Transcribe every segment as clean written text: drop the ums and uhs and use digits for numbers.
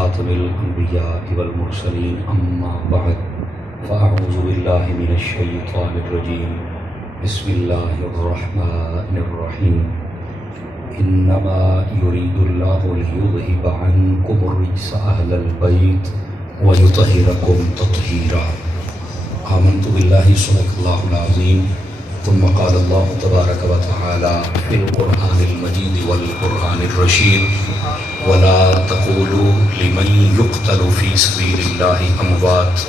خاتم الانبیاء والمرسلین اما بعد فاعوذ باللہ من الشیطان الرجیم بسم اللہ الرحمن الرحیم انما یرید اللہ لیذہب عنکم الرجس اہل البیت ویطہرکم تطہیرا۔ آمنت باللہ صدق اللہ العظیم۔ ثم قال اللہ تبارک و تعالی فی القرآن المجید والقرآن الرشید ولا تقولوا لمن يقتل في سبيل الله اموات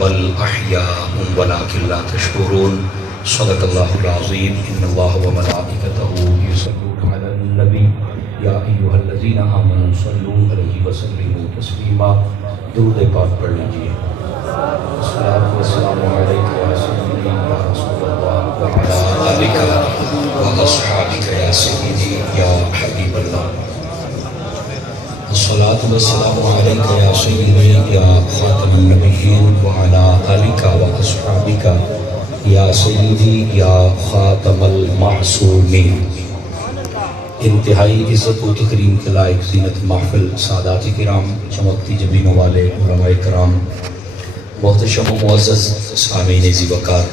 بل احیاء ولكن لا تشعرون۔ صدق اللہ العظیم۔ ان اللہ وملائکته یصلون علی النبی یا ایھا الذین آمنوا صلوا علیہ وسلموا تسلیما۔ درود پاک پڑھ لیجیے۔ الصلاۃ والسلام علیک یا سیدی یا رسول اللہ وعلی آلک واصحابک یا سیدی یا حبیب اللہ۔ الصلاۃ والسلام علیک یا سیدی یا خاتم النبیین وعلی آلک واصحابک یا سیدی یا خاتم المعصومین۔ انتہائی عزت و تکریم کے لائق زینت محفل، سادات کرام، چمکتی جبینوں والے علماء کرام، محتشم و معزز سامعین ذی وقار،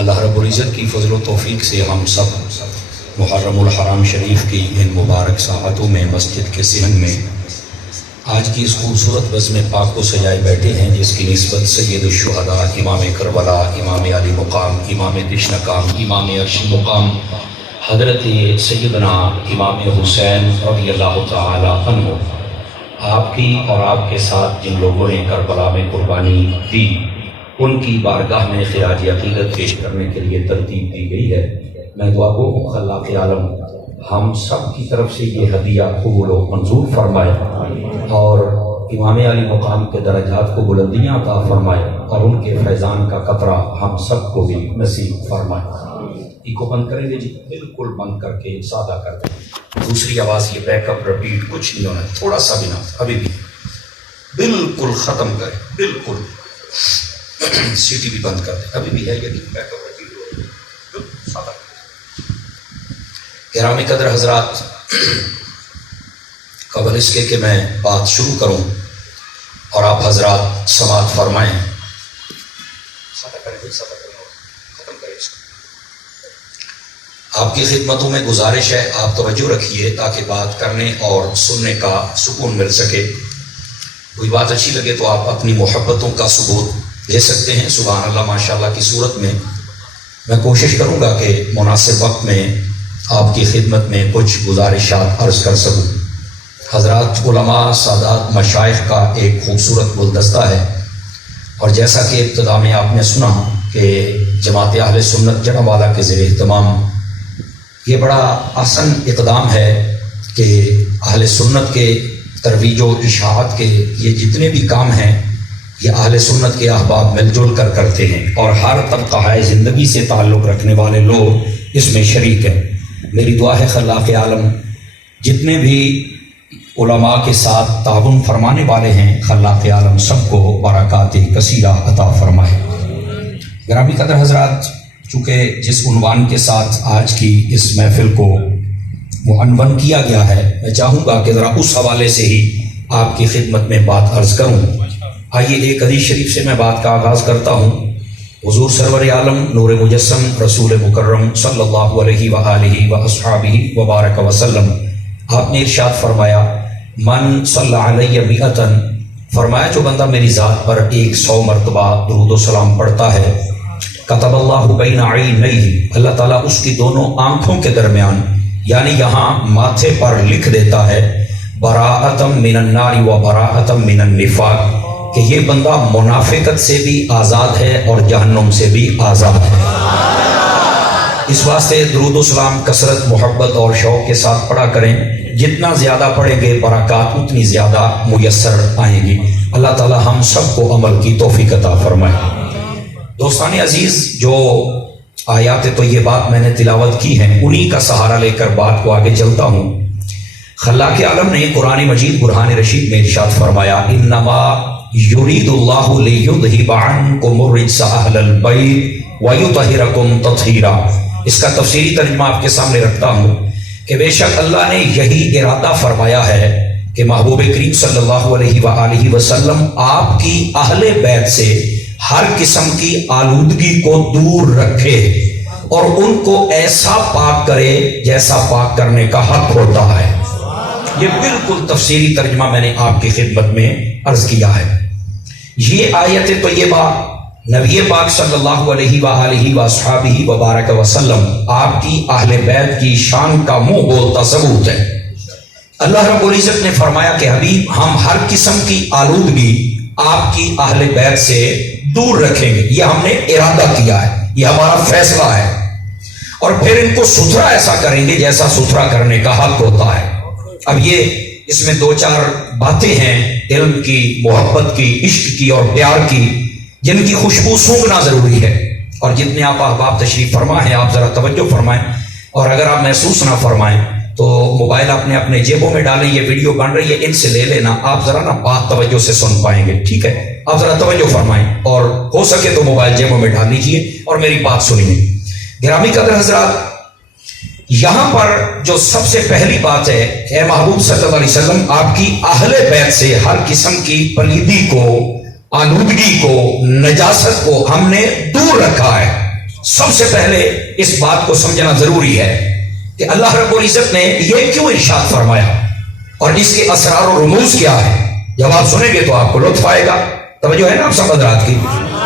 اللہ رب العزت کی فضل و توفیق سے ہم سب محرم الحرام شریف کی ان مبارک ساحتوں میں مسجد کے صحن میں آج کی اس خوبصورت بزم پاک کو سجائے بیٹھے ہیں، جس کی نسبت سید الشہداء امام کربلا، امام علی مقام، امام دشنقام، امام عرشی مقام حضرت سیدنا امام حسین رضی اللہ تعالی عنہ، آپ کی اور آپ کے ساتھ جن لوگوں نے کربلا میں قربانی دی، ان کی بارگاہ میں خراج عقیدت پیش کرنے کے لیے ترتیب دی گئی ہے۔ میں دعا گو ہوں خلاق عالم ہم سب کی طرف سے یہ ہدیہ قبول و منظور فرمائے اور امام علی مقام کے درجات کو بلندیاں عطا فرمائے اور ان کے فیضان کا قطرہ ہم سب کو بھی نصیب فرمائے۔ کو بند کریں گے جی، بالکل بند کر کے سادہ کر دیں۔ دوسری آواز یہ بیک اپ رپیٹ کچھ نہیں ہونا ہے، تھوڑا سا بھی نہ، ابھی بھی بالکل ختم کریں، بالکل سیٹی بھی بند کر دیں، ابھی بھی ہے یہ نہیں، بیک اپ رپیٹ ہو رہا ہے، بالکل سادہ کریں۔ گرامی قدر حضرات، قبل اس کے کہ میں بات شروع کروں اور آپ حضرات سماعت فرمائیں، سادہ کریں، سادہ کریں، ختم کریں اس کو۔ آپ کی خدمتوں میں گزارش ہے آپ توجہ رکھیے تاکہ بات کرنے اور سننے کا سکون مل سکے۔ کوئی بات اچھی لگے تو آپ اپنی محبتوں کا ثبوت دے سکتے ہیں۔ سبحان اللہ ماشاءاللہ کی صورت میں میں کوشش کروں گا کہ مناسب وقت میں آپ کی خدمت میں کچھ گزارشات عرض کر سکوں۔ حضرات، علماء، سادات، مشائخ کا ایک خوبصورت گلدستہ ہے، اور جیسا کہ ابتدا میں آپ نے سنا کہ جماعت اہل سنت جڑوالا کے زیر اہتمام یہ بڑا آسن اقدام ہے کہ اہل سنت کے ترویج و اشاعت کے یہ جتنے بھی کام ہیں یہ اہل سنت کے احباب مل جل کر کرتے ہیں، اور ہر طبقہ زندگی سے تعلق رکھنے والے لوگ اس میں شریک ہیں۔ میری دعا ہے خلاق عالم جتنے بھی علماء کے ساتھ تعاون فرمانے والے ہیں، خلاق عالم سب کو برکات کثیرہ عطا فرمائے۔ گرامی قدر حضرات، چونکہ جس عنوان کے ساتھ آج کی اس محفل کو معنون کیا گیا ہے، میں چاہوں گا کہ ذرا اس حوالے سے ہی آپ کی خدمت میں بات عرض کروں۔ آئیے ایک حدیث شریف سے میں بات کا آغاز کرتا ہوں۔ حضور سرور عالم نور مجسم رسول مکرم صلی اللہ علیہ وآلہ واصحابہ وبارک وسلم، آپ نے ارشاد فرمایا، من صلی علیہ مئۃ، فرمایا جو بندہ میری ذات پر 100 مرتبہ درود و سلام پڑھتا ہے، کتب اللہ بین عینیہ، اللہ تعالیٰ اس کی دونوں آنکھوں کے درمیان یعنی یہاں ماتھے پر لکھ دیتا ہے، براءۃ من النار و براءۃ من النفاق، کہ یہ بندہ منافقت سے بھی آزاد ہے اور جہنم سے بھی آزاد ہے۔ اس واسطے درود و سلام کثرت، محبت اور شوق کے ساتھ پڑھا کریں، جتنا زیادہ پڑھیں گے برکات اتنی زیادہ میسر آئیں گی۔ اللہ تعالیٰ ہم سب کو عمل کی توفیق عطا فرمائے۔ دوستان عزیز، جو آیات طیبات میں نے تلاوت کی ہیں انہی کا سہارا لے کر بات کو آگے چلتا ہوں۔ خلاق عالم نے قرآن مجید برہان رشید میں ارشاد فرمایا، انما یرید اللہ لیذہب عنکم الرجس اہل البیت ویطہرکم تطہیرا۔ اس کا تفسیری ترجمہ آپ کے سامنے رکھتا ہوں کہ بے شک اللہ نے یہی ارادہ فرمایا ہے کہ محبوب کریم صلی اللہ علیہ وآلہ وسلم آپ کی اہل بیت سے ہر قسم کی آلودگی کو دور رکھے اور ان کو ایسا پاک کرے جیسا پاک کرنے کا حق ہوتا ہے۔ یہ بالکل تفسیری ترجمہ میں نے آپ کی خدمت میں عرض کیا ہے۔ یہ آیت طیبہ نبی پاک صلی اللہ علیہ وآلہ وصحبہ وبارک وسلم آپ کی اہل بیت کی شان کا منہ بولتا ثبوت ہے۔ اللہ رب العزت نے فرمایا کہ حبیب ہم ہر قسم کی آلودگی آپ کی اہل بیت سے دور رکھیں گے، یہ ہم نے ارادہ کیا ہے، یہ ہمارا فیصلہ ہے، اور پھر ان کو ستھرا ایسا کریں گے جیسا ستھرا کرنے کا حق ہوتا ہے۔ اب یہ اس میں دو چار باتیں ہیں علم کی، محبت کی، عشق کی اور پیار کی، جن کی خوشبو سونگھنا ضروری ہے، اور جتنے آپ احباب تشریف فرما ہیں آپ ذرا توجہ فرمائیں، اور اگر آپ محسوس نہ فرمائیں تو موبائل اپنے جیبوں میں ڈالیں، یہ ویڈیو بن رہی ہے ان سے لے لینا، آپ ذرا نا بات توجہ سے سن پائیں گے، ٹھیک ہے؟ آپ ذرا توجہ فرمائیں اور ہو سکے تو موبائل جیبوں میں ڈال لیجئے اور میری بات سنیے۔ گرامی قدر حضرات، یہاں پر جو سب سے پہلی بات ہے کہ اے محبوب صلی اللہ علیہ وسلم آپ کی اہل بیت سے ہر قسم کی پلیدی کو، آلودگی کو، نجاست کو ہم نے دور رکھا ہے۔ سب سے پہلے اس بات کو سمجھنا ضروری ہے کہ اللہ رب العزت نے یہ کیوں ارشاد فرمایا اور اس کے اسرار و رموز کیا ہے۔ جب آپ سنیں گے تو آپ کو لطف آئے گا۔ توجہ ہے نا آپ سب حضرات کی؟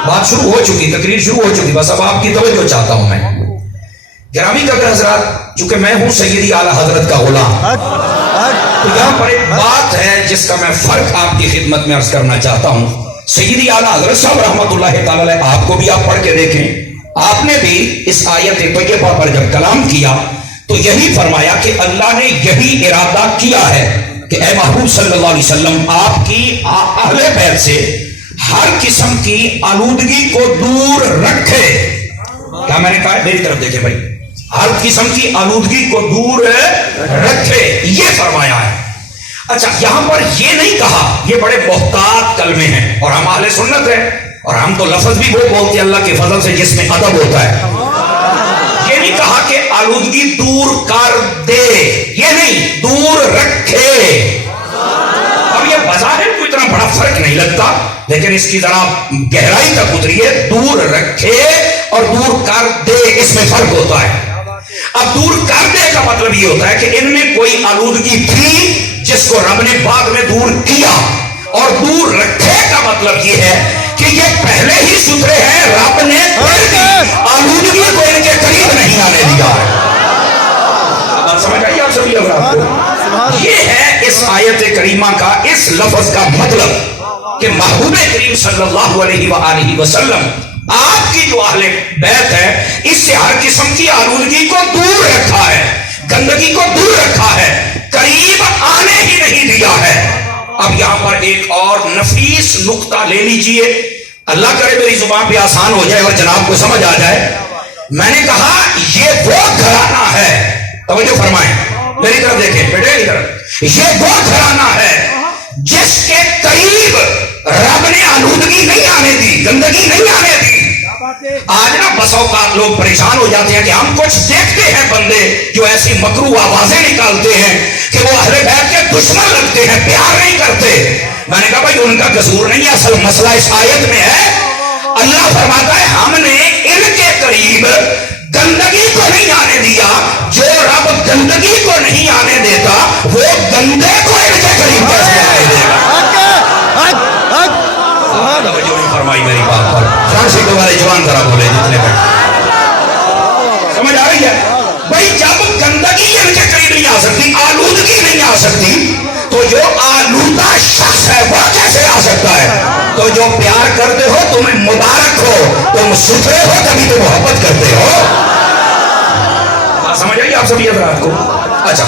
بات شروع ہو چکی، تقریر شروع ہو چکی، بس اب آپ کی توجہ چاہتا ہوں میں۔ گرامی قدر حضرات، چونکہ میں ہوں سیدی اعلیٰ حضرت کا غلام، تو یہاں پر ایک بات ہے جس کا میں فرق آپ کی خدمت میں عرض کرنا چاہتا ہوں۔ سیدی اعلیٰ حضرت صاحب رحمۃ اللہ تعالی علیہ، آپ کو بھی آپ پڑھ کے دیکھیں، آپ نے بھی اس آیت طیبہ پر جب کلام کیا تو یہی فرمایا کہ اللہ نے یہی ارادہ کیا ہے کہ اے محبوب صلی اللہ علیہ وسلم آپ کی اہل بیت سے ہر قسم کی آلودگی کو دور رکھے۔ کیا میں نے کہا ہے؟ میری طرف دیکھیں بھائی، ہر قسم کی آلودگی کو دور رکھے، یہ فرمایا ہے۔ اچھا، یہاں پر یہ نہیں کہا، یہ بڑے محتاط کلمے ہیں اور ہم اہل سنت ہیں اور ہم تو لفظ بھی وہ بولتے ہیں اللہ کے فضل سے جس میں ادب ہوتا ہے۔ یہ نہیں کہا کہ آلودگی دور کر دے، یہ نہیں، دور رکھے۔ اب یہ بظاہر کوئی اتنا بڑا فرق نہیں لگتا، لیکن اس کی ذرا گہرائی تک اتریے۔ دور رکھے اور دور کر دے، اس میں فرق ہوتا ہے۔ اب دور کر دے کا مطلب یہ ہوتا ہے کہ ان میں کوئی آلودگی تھی جس کو رب نے بعد میں دور کیا، اور دور رکھے کا مطلب یہ ہے کہ یہ پہلے ہی ستھرے ہیں، رب نے آلودگی کو ان کے قریب نہیں آنے دیا ہے۔ بات سمجھ آئی آپ سبھی حضرات؟ یہ ہے اس آیت کریمہ کا، اس لفظ کا مطلب کہ محبوب کریم صلی اللہ علیہ وآلہ وسلم آپ کی جو اہل بیت ہے اس سے ہر قسم کی آلودگی کو دور رکھا ہے، گندگی کو دور رکھا ہے، قریب آنے ہی نہیں دیا ہے۔ اب یہاں پر ایک اور نفیس نقطہ لے لیجئے، اللہ کرے میری زبان پہ آسان ہو جائے اور جناب کو سمجھ آ جائے۔ میں نے کہا یہ وہ گھرانہ ہے، توجہ فرمائیں، میری طرف دیکھیں بیٹے کی طرف، یہ وہ گھرانہ ہے جس کے قریب رب نے آلودگی نہیں آنے دی، گندگی نہیں آنے دی۔ آج نا بس اوقات لوگ پریشان ہو جاتے ہیں کہ ہم کچھ دیکھتے ہیں بندے جو ایسی مکروہ آوازیں نکالتے ہیں کہ وہ اہل بیت کے دشمن لگتے ہیں، پیار نہیں کرتے۔ میں نے کہا بھائی ان کا قصور نہیں ہے، اصل مسئلہ اس آیت میں ہے۔ اللہ فرماتا ہے ہم نے ان کے قریب گندگی کو نہیں آنے دیا، جو رب گندگی کو نہیں آنے دیتا وہ گندے کو ان کے قریب کیسے آنے دے گا؟ توجہ نہیں فرمائی میری بات پر، فرانسی کے والے جوان ذرا بولے جتنے بیٹھے، سمجھ آ رہی ہے بھائی؟ جب گندگی ان کے قریب نہیں آ سکتی، آلودگی نہیں آ سکتی، تو جو آلودہ شخص ہے وہ کیسے آ سکتا ہے؟ تو جو پیار کرتے ہو تمہیں مبارک ہو، تم ستھرے ہو تبھی تو محبت کرتے ہو۔ بات سمجھ آئی آپ سبھی حضرات کو؟ اچھا،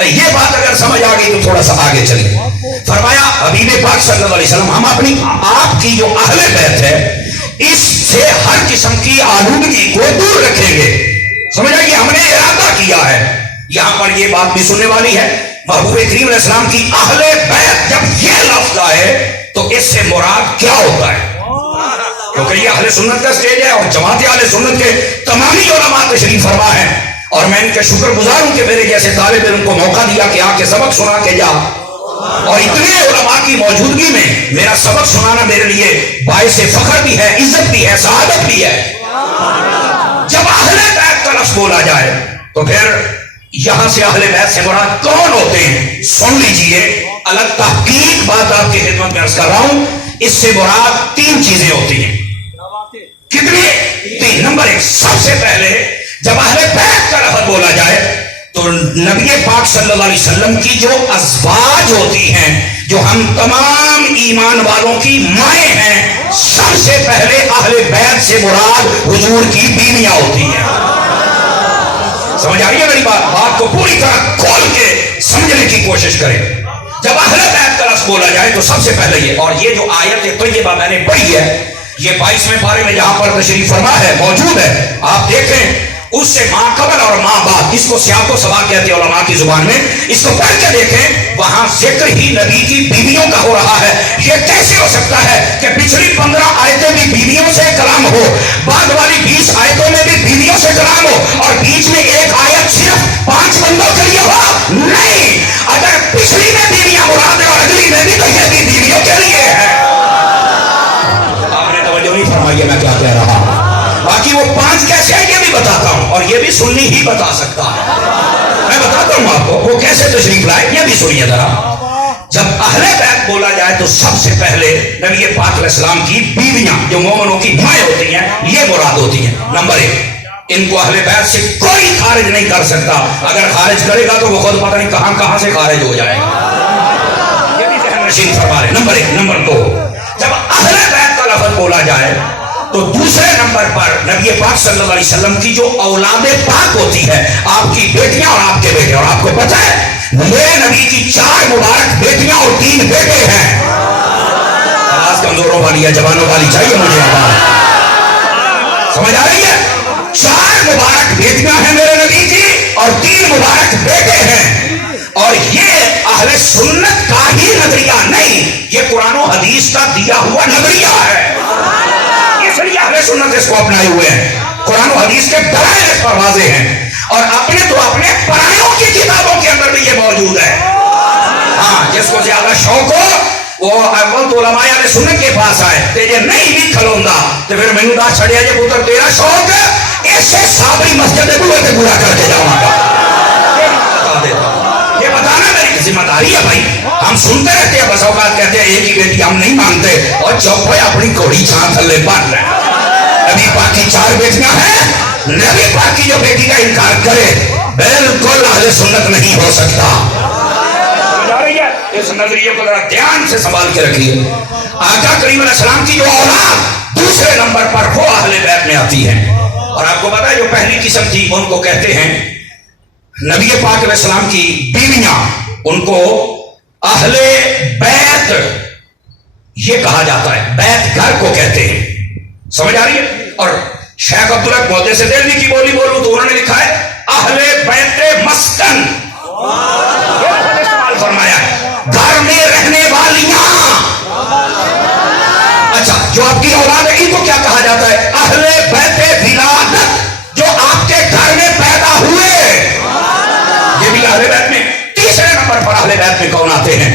یہ بات اگر سمجھ آ گئی تو تھوڑا سا آگے چلیں۔ فرمایا حبیب پاک صلی اللہ علیہ وسلم ہم اپنی آپ کی جو اہل بیت ہے اس سے ہر قسم کی آلودگی کو دور رکھیں گے۔ سمجھ آئیے، ہم نے ارادہ کیا ہے۔ یہاں پر یہ بات بھی سننے والی ہے، محبوب کریم علیہ السلام کی اہل بیت جب یہ لفظ ہے تو اس سے مراد کیا ہوتا ہے؟ کیونکہ یہ اہل سنت کا سٹیج ہے اور جماعت اہل سنت کے تمامی علماء تشریف فرما ہے، اور میں ان کے شکر گزار ہوں کہ میرے جیسے طالب علم کو موقع دیا کہ آ کے سبق سنا کے جا۔ اور اتنے علماء کی موجودگی میں میرا سبق سنانا میرے لیے باعث فخر بھی ہے، عزت بھی ہے، سعادت بھی ہے۔ جب اہل بیت کا لفظ بولا جائے تو پھر یہاں سے اہل بیت سے مراد کون ہوتے ہیں؟ سن لیجئے، الگ تحقیق بات آپ کی خدمت میں عرض کر رہا ہوں۔ اس سے مراد تین چیزیں ہوتی ہیں۔ کتنی؟ تین۔ نمبر ایک، سب سے پہلے جب اہل بیت کا لفظ بولا جائے تو نبی پاک صلی اللہ علیہ وسلم کی جو ازواج ہوتی ہیں، جو ہم تمام ایمان والوں کی مائیں ہیں، سب سے پہلے اہل بیت سے مراد حضور کی بیویاں ہوتی ہیں۔ سمجھ آ رہی ہے میری بات کو پوری طرح کھول کے سمجھنے کی کوشش کریں۔ جب اہل بیت کا لفظ بولا جائے تو سب سے پہلے یہ، اور یہ جو آیت طیبہ میں نے پڑھی ہے، یہ 22ویں پارے میں جہاں پر تشریف فرما ہے موجود ہے، آپ دیکھیں اس سے ماں قبل اور ماں بعد، اس کو سیاق و سباق کہتے ہیں علماء کی زبان میں، اس کو پڑھ کے دیکھیں، وہاں ذکر ہی نبی کی بیویوں کا ہو رہا ہے۔ یہ کیسے ہو سکتا ہے کہ پچھلی 15 آیتیں بھی بیویوں سے کلام ہو، بعد والی 20 آیتوں میں بھی بیویوں سے کلام ہو، اور بیچ میں ایک آیت صرف 5 بندوں کے لیے ہو؟ نہیں، اگر پچھلی میں بیویاں مراد ہے اور اگلی میں بھی، تو یہ بھی بیویوں کے لیے ہے۔ آپ نے توجہ نہیں فرمائی ہے میں کیا کہہ رہا ہوں؟ باقی وہ 5 کیسے ہے یہ بھی بتاتا ہوں، اور یہ بھی سننی ہی بتا سکتا ہے۔ میں بتاتا ہوں آپ کو وہ کیسے تشریف لائے، یہ بھی سنیے ذرا۔ جب اہل بیت بولا جائے تو سب سے پہلے نبی پاک علیہ السلام کی بیویاں جو مومنوں کی مائیں ہوتی ہیں یہ مراد ہوتی ہیں۔ نمبر ایک، ان کو اہل بیت سے کوئی خارج نہیں کر سکتا، اگر خارج کرے گا تو وہ خود پتہ نہیں کہاں سے خارج ہو جائے گا۔ یہ بھی ذہن نشین فرما رہے۔ نمبر ایک۔ نمبر دو، جب اہل بیت کا لفظ بولا جائے تو دوسرے نمبر پر نبی پاک صلی اللہ علیہ وسلم کی جو اولاد پاک ہوتی ہے، آپ کی بیٹیاں اور آپ کے بیٹے، اور آپ کو پتہ ہے میرے نبی کی 4 مبارک بیٹیاں اور 3 بیٹے ہیں۔ آواز کمزوروں والی ہے، جوانوں والی چاہیے مجھے آواز، سمجھ آ رہی ہے؟ 4 مبارک بیٹیاں ہیں میرے نبی کی اور 3 مبارک بیٹے ہیں، اور یہ اہل سنت کا ہی نظریہ نہیں، یہ قرآن و حدیث کا دیا ہوا نظریہ ہے۔ اس لیے اہل سنت اس کو اپنائے ہوئے ہیں، قرآن و حدیث کے دلائل اس پر واضح ہیں، اور اپنے تو اپنے پرائیوں کی کتابوں کے اندر بھی یہ موجود ہے۔ ہاں، جس کو زیادہ شوق ہو وہ اول تو علماء اہل سنت کے پاس آئے تے جے نہیں بھی کھلوندا تے پھر مینوں دا چھڑیا جے پتر تیرا شوق ایسے صابری مسجد دے بوئے تے پورا کر کے جاواں گا۔ یہ بتانا میری ذمہ داری ہے بھائی۔ ہم سنتے رہتے ہیں، بس اوقات کہتے ہیں ایک ہی بیٹی ہم نہیں مانتے، اور چپ ہوئے اپنی گھوڑی چھان تھلے باندھ رہے ہیں۔ نبی پاک کی 4 بیٹیاں ہیں، نبی پاک کی جو بیٹی کا انکار کرے بالکل اہل سنت نہیں ہو سکتا۔ اس نظریے کو ذرا دھیان سے سنبھال کے رکھیے۔ آقا کریم علیہ السلام کی جو اولاد دوسرے نمبر پر وہ اہل بیت میں آتی ہے، اور آپ کو پتا ہے جو پہلی قسم تھی ان کو کہتے ہیں نبی پاک علیہ السلام کی بیویاں، ان کو اہل بیت یہ کہا جاتا ہے، بیت گھر کو کہتے ہیں۔ سمجھ آ رہی ہے؟ اور شیخ عبداللہ محدث دہلوی کی بولی بولوں تو انہوں نے لکھا ہے اہل بیت مسکن، استعمال فرمایا ہے، گھر میں رہنے والیاں۔ اچھا، جو آپ کی اولاد ہے ان کو کیا کہا جاتا ہے؟ اہل بیت ولادت، جو آپ کے گھر میں پیدا ہوئے۔ یہ بھی اہل بیت میں۔ تیسرے نمبر پر اہل بیت میں کون آتے ہیں؟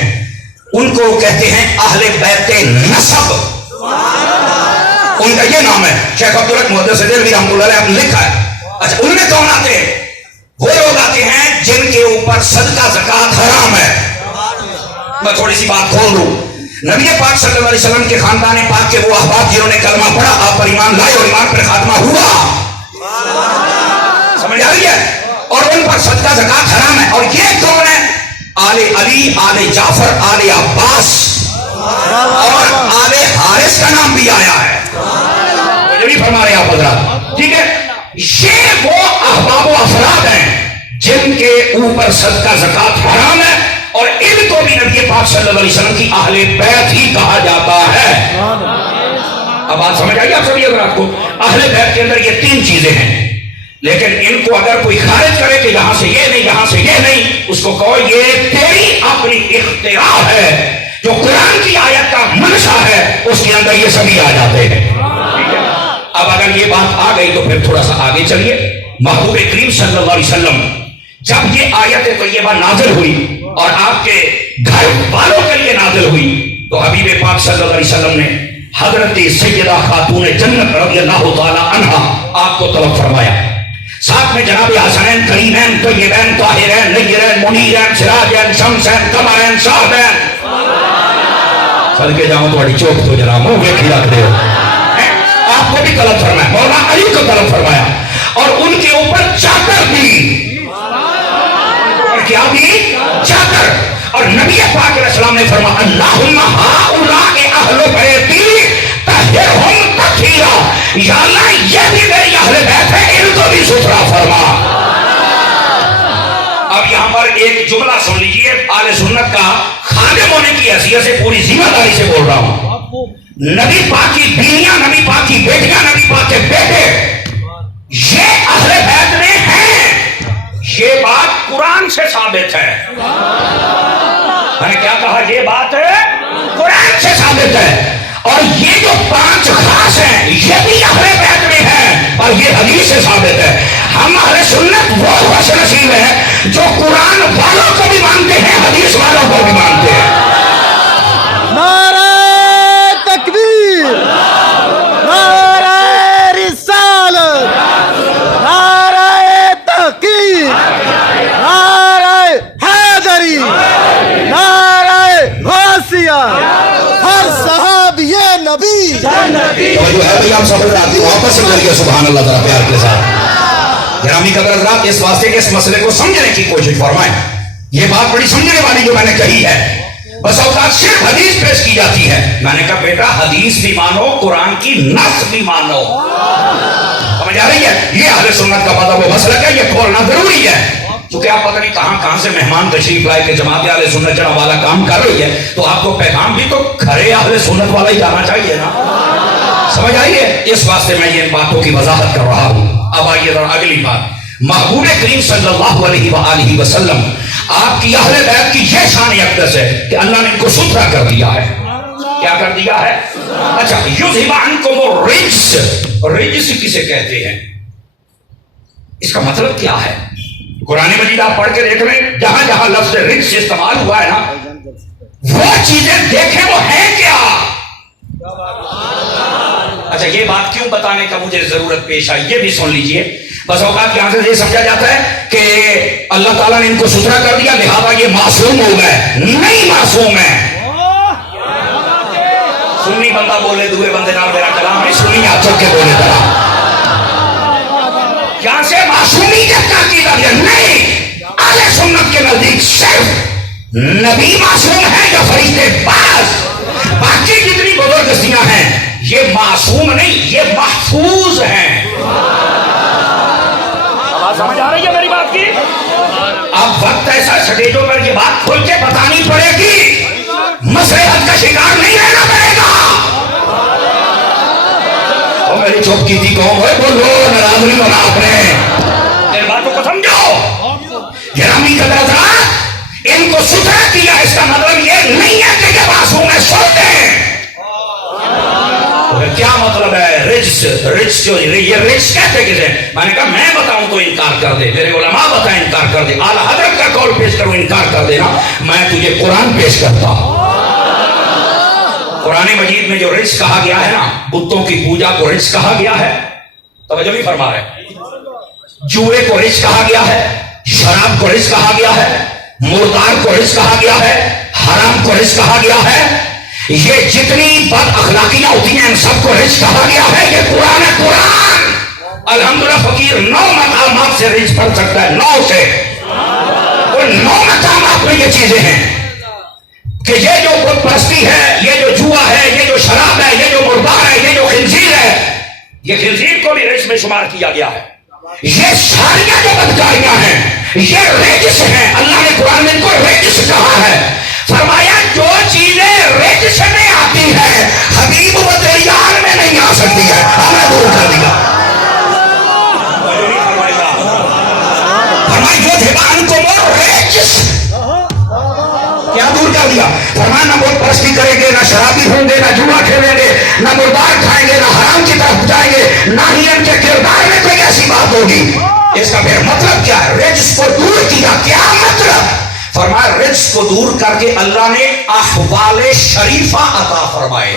ان کو کہتے ہیں اہل بیت نسب، ان کا یہ نام ہے۔ شیخ عبداللہ محدث دہلوی رحمۃ اللہ علیہ نے لکھا ہے۔ اچھا، ان میں کون آتے ہیں؟ وہ لوگ آتے ہیں جن کے اوپر صدقہ زکات حرام ہے۔ میں تھوڑی سی بات کھول دوں، نبی پاک صلی اللہ علیہ وسلم کے خاندان پاک کے وہ احباب جنہوں نے کلمہ پڑھا، آپ پر ایمان لائے اور ایمان پر خاتمہ ہوا، سمجھ آ رہی ہے؟ اور ان پر صدقہ زکات حرام ہے۔ اور یہ کون ہے؟ آل علی، آل جعفر، آل عباس اور آل حارث کا نام بھی آیا ہے۔ یہ بھی فرما رہے آپ حضرات، ٹھیک ہے؟ یہ وہ احباب و افراد ہیں جن کے اوپر صدقہ زکات حرام ہے، اور ان کو بھی نبی پاک صلی اللہ علیہ وسلم کی اہل بیت ہی کہا جاتا ہے۔ اب بات سمجھ آئی آپ سبھی حضرات کو؟ اہل بیت کے اندر یہ 3 چیزیں ہیں، لیکن ان کو اگر کوئی خارج کرے کہ یہاں سے یہ نہیں، یہاں سے یہ نہیں، اس کو کہو یہ تیری اپنی اختراع ہے، جو قرآن کی آیت کا منشا ہے اس کے اندر یہ سبھی آ جاتے ہیں۔ اب اگر یہ بات آ گئی تو پھر تھوڑا سا آگے چلیے۔ محبوب کریم صلی اللہ علیہ وسلم جب یہ آیت طیبہ نازل ہوئی اور آپ کے گھر والوں کے لیے نازل ہوئی تو حبیب پاک صلی اللہ علیہ وسلم نے حضرت سیدہ خاتون جنت رضی اللہ تعالی عنہا آپ کو طلب فرمایا، ساتھ میں جناب حسنین کریمین طیبین طاہرین نیرین منیرین سراجین شمسین قمرین شاہدین صدقے جاؤں تھوڑی چوک تو جناب منہ میں کھلا دے آپ کو بھی طلب فرمایا، مولا علی کو طلب فرمایا اور ان کے اوپر چادر دی، اور کیا دی؟ چادر. اور نبی پاک علیہ السلام نے فرمایا اللہم ہؤلاء اہل بیتی طہرہم تطہیرا، یا اللہ یہ بھی میری اہل بیت ہے ان کو بھی ستھرا فرما. اب یہاں پر ایک جملہ سن لیجئے، اہل سنت کا خادم ہونے کی حیثیت سے پوری ذمہ داری سے بول رہا ہوں. نبی پاک کی بیویاں، نبی پاک کی بیٹیاں، نبی پاک کے بیٹے یہ اہل بیت میں ہیں، یہ بات قرآن سے ثابت ہے. میں نے کیا کہا؟ یہ بات قرآن سے ثابت ہے. اور یہ جو 5 خاص ہیں یہ بھی اہل بیت میں ہیں اور یہ حدیث سے ثابت ہے. ہم اہل سنت وہ خوش نصیب ہیں جو قرآن والوں کو بھی مانتے ہیں، حدیث والوں کو بھی مانتے ہیں. نعرہ تکبیر، نعرہ رسالت، نعرہ تحقیق، نعرہ حیدری، نعرہ غوثیہ، ہر صحابی نبی جنتی. جو ہے بھئی آپ سب آتی واپس سے کر کے سبحان اللہ ذرا پیار کے ساتھ. گرامی قدر حضرات، اس واسطے کے اس مسئلے کو سمجھنے کی کوشش فرمائیں. یہ بات بڑی سمجھنے والی جو میں نے کہی ہے. بس اوقات صرف حدیث پیش کی جاتی ہے. میں نے کہا بیٹا حدیث بھی مانو، قرآن کی نص بھی مانو. سمجھ آ رہی ہے؟ یہ اہل سنت کا مذہب و مسلک ہے، یہ کھولنا ضروری ہے. کیونکہ آپ پتہ نہیں کہاں سے مہمان تشریف لائے کہ جماعت اہل سنت جناب والا کام کر رہی ہے، تو آپ کو پیغام بھی تو گھرے اہل سنت والا ہی جانا چاہیے نا. سمجھ آئیے؟ اس واسطے میں یہ باتوں کی وضاحت کر رہا ہوں. اب آئیے ذرا اگلی بات. محبوب کریم صلی اللہ علیہ وآلہ وسلم آپ کی اہل بیت کی یہ شان اقدس ہے کہ اللہ نے ان کو ستھرا کر دیا ہے. کیا کر دیا ہے؟ اچھا، یذھب عنکم الرجس. رجس کسے کہتے ہیں؟ اس کا مطلب کیا ہے؟ قرآن مجید آپ پڑھ کے دیکھ رہے ہیں، جہاں جہاں لفظ رجس استعمال ہوا ہے نا، وہ چیزیں دیکھیں وہ ہیں کیا. اچھا، یہ بات کیوں بتانے کا مجھے ضرورت پیش آئی یہ بھی سن لیجئے. بس اوقات یہاں سے یہ سمجھا جاتا ہے کہ اللہ تعالیٰ نے ان کو ستھرا کر دیا لہذا یہ معصوم ہو گئے. نہیں معصوم ہے. سنی بندہ بولے دوسرے بندے نال میرا کلام نہیں، سنی ہاتھ چک کے بولے ذرا. یہاں سے معصومیت کا عقیدہ نہیں. اہل سنت کے نزدیک صرف نبی معصوم ہے یا فرشتے باز. باقی جتنی بزرگ ہستیاں ہیں یہ معصوم نہیں، یہ محفوظ ہیں. سمجھ آ رہی ہے میری بات کی؟ اب وقت ایسا سٹیجوں پر یہ بات کھل کے بتانی پڑے گی، مسئلہ کا شکار نہیں رہنا پڑے گا. اور میری چوپ کی تھی قوم ہے، بولو ناراض نہیں ہونا آپ نے. ان باتوں کو سمجھو. گرامی قدر حضرات، ان کو ستھرا کیا اس کا مطلب یہ نہیں ہے کہ یہ معصوم ہے. سنتے ہیں کیا مطلب ہے رجس؟ رجس جو یہ رجس کہتے کسے؟ میں نے کہا میں بتاؤں تو انکار کر دے، میرے علماء بتائیں انکار کر دے، اعلیٰ حضرت کا قول پیش کروں انکار کر دینا. میں تجھے قرآن پیش کرتا ہوں. قرآن مجید میں جو رجس کہا گیا ہے نا، بتوں کی پوجا کو رجس کہا گیا ہے. توجہ نہیں فرما رہے. جوئے کو رجس کہا گیا ہے، شراب کو رجس کہا گیا ہے، مردار کو رجس کہا گیا ہے، حرام کو رجس کہا گیا ہے. یہ جتنی بد اخلاقیاں ہوتی ہیں ان سب کو رجس کہا گیا ہے. یہ قرآن ہے. قرآن الحمدللہ فقیر 9 مقامات سے رجس پڑھ سکتا ہے. 9 سے 9 مقامات میں یہ چیزیں ہیں کہ یہ جو بت پرستی ہے، یہ جو جوا ہے، یہ جو شراب ہے، یہ جو مردار ہے، یہ جو خنزیر ہے، یہ خنزیر کو بھی رجس میں شمار کیا گیا ہے. یہ ساریاں جو بدکاریاں ہیں یہ رجس ہیں. اللہ نے قرآن میں ان کو رجس کہا ہے. فرمایا جو چیزیں رجس میں آتی ہے حبیب و دیار میں نہیں آ سکتی ہے. ہمیں دور کر دیا. فرمایا جو زبان کو وہ رجس کیا دور کر دیا. فرمایا نہ بت پرستی کریں گے، نہ شرابی ہوں گے، نہ جوا کھیلیں گے، نہ مردار کھائیں گے، نہ حرام کی طرف جائیں گے، نہ ہی ان کے کردار میں کوئی ایسی بات ہوگی. اس کا پھر مطلب کیا ہے؟ رجس کو دور کیا. کیا مطلب؟ فرمایا رجس کو دور کر کے اللہ نے احوال شریفہ عطا فرمائے.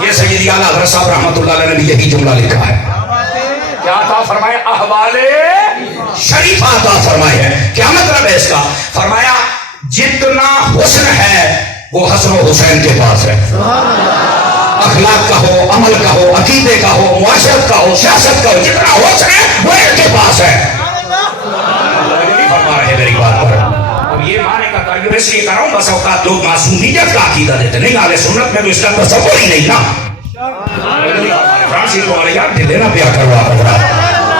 یہ سیدی اعلیٰ حضرت صاحب رحمۃ اللہ علیہ نے بھی یہی جملہ لکھا ہے. کیا عطا فرمائے؟ احوال شریفہ عطا فرمائے ہے. کیا مطلب ہے اس کا؟ فرمایا جتنا حسن ہے وہ حسن و حسین کے پاس ہے. اخلاق کا ہو، عمل کا ہو، عقیدے کا ہو، معاشرت کا ہو، سیاست کا ہو، جتنا حسن ہے وہ ان کے پاس ہے. فرما رہے میری بات پر. اب یہ معنی کا تعین اس لیے کر رہا ہوں، بس اوقات لوگ معصومیت کا عقیدہ دیتے نہیں. اہل سنت میں تو اس کا تصور ہی نہیں نا. فرانسی کو یاد دینا پیا کروا.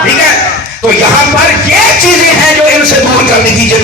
ٹھیک ہے، تو یہاں پر یہ چیزیں ہیں جو ان سے دور کرنے کی